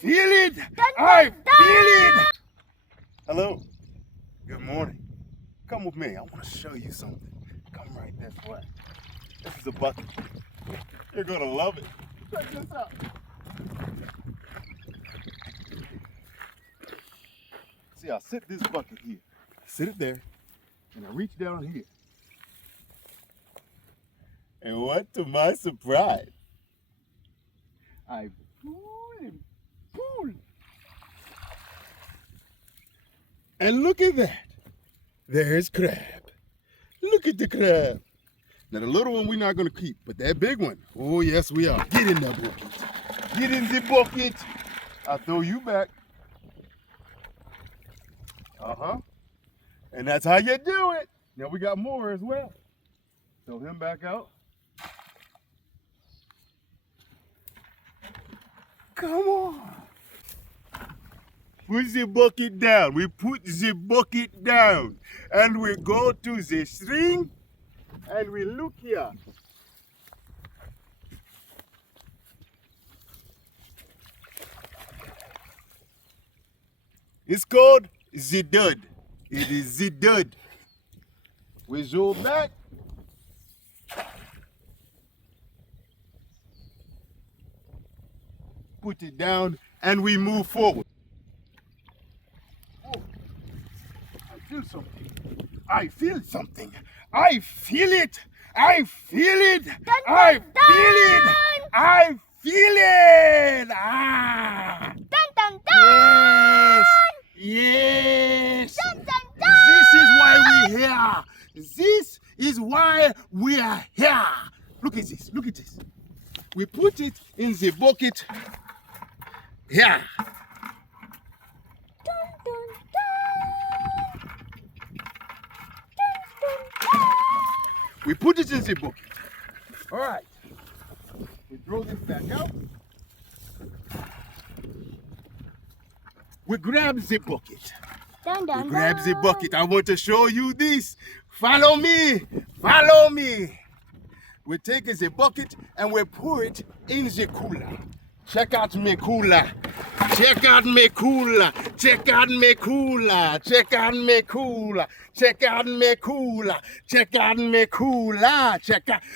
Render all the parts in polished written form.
feel it. I feel it. Hello. Good morning. Come with me. I want to show you something. Come right this way. This is a bucket. You're going to love it. Check this out. See, I sit this bucket here. Sit it there. And I reach down here. And what to my surprise, I pull and pull. And look at that. There's crab. Look at the crab. Now the little one we're not going to keep, but that big one, oh yes we are. Get in that bucket. Get in the bucket. I'll throw you back. Uh-huh. And that's how you do it. Now we got more as well. Throw him back out. Come on. Put the bucket down. We put the bucket down. And we go to the string. And we look here. It's called the dud. It is the dud. We go back. Put it down and we move forward. Oh, I feel something. I feel something. I feel it. I feel it. I feel it. I feel it. Ah. Dun, dun, dun. Yes. Yes. Dun, dun, dun. This is why we're here. This is why we are here. Look at this. Look at this. We put it in the bucket. Yeah. Dun, dun, dun. Dun, dun, dun. We put it in the bucket. All right. We throw this back out. We grab the bucket. Dun, dun, We grab the dun. bucket. I want to show you this. Follow me. Follow me. We take the bucket and we pour it in the cooler. Check out me cooler. Check out me cooler. Check out me cooler. Check out me cooler. Check out me cooler. Check out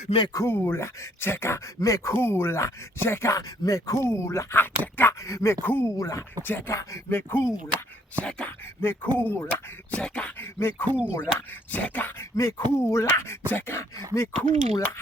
me cooler. Check out me cooler. Check out me cooler. Check out me cooler. Check out me cooler. Check out me cooler. Check out me cooler. Check out me cooler. Check out me cooler. Check out me cooler.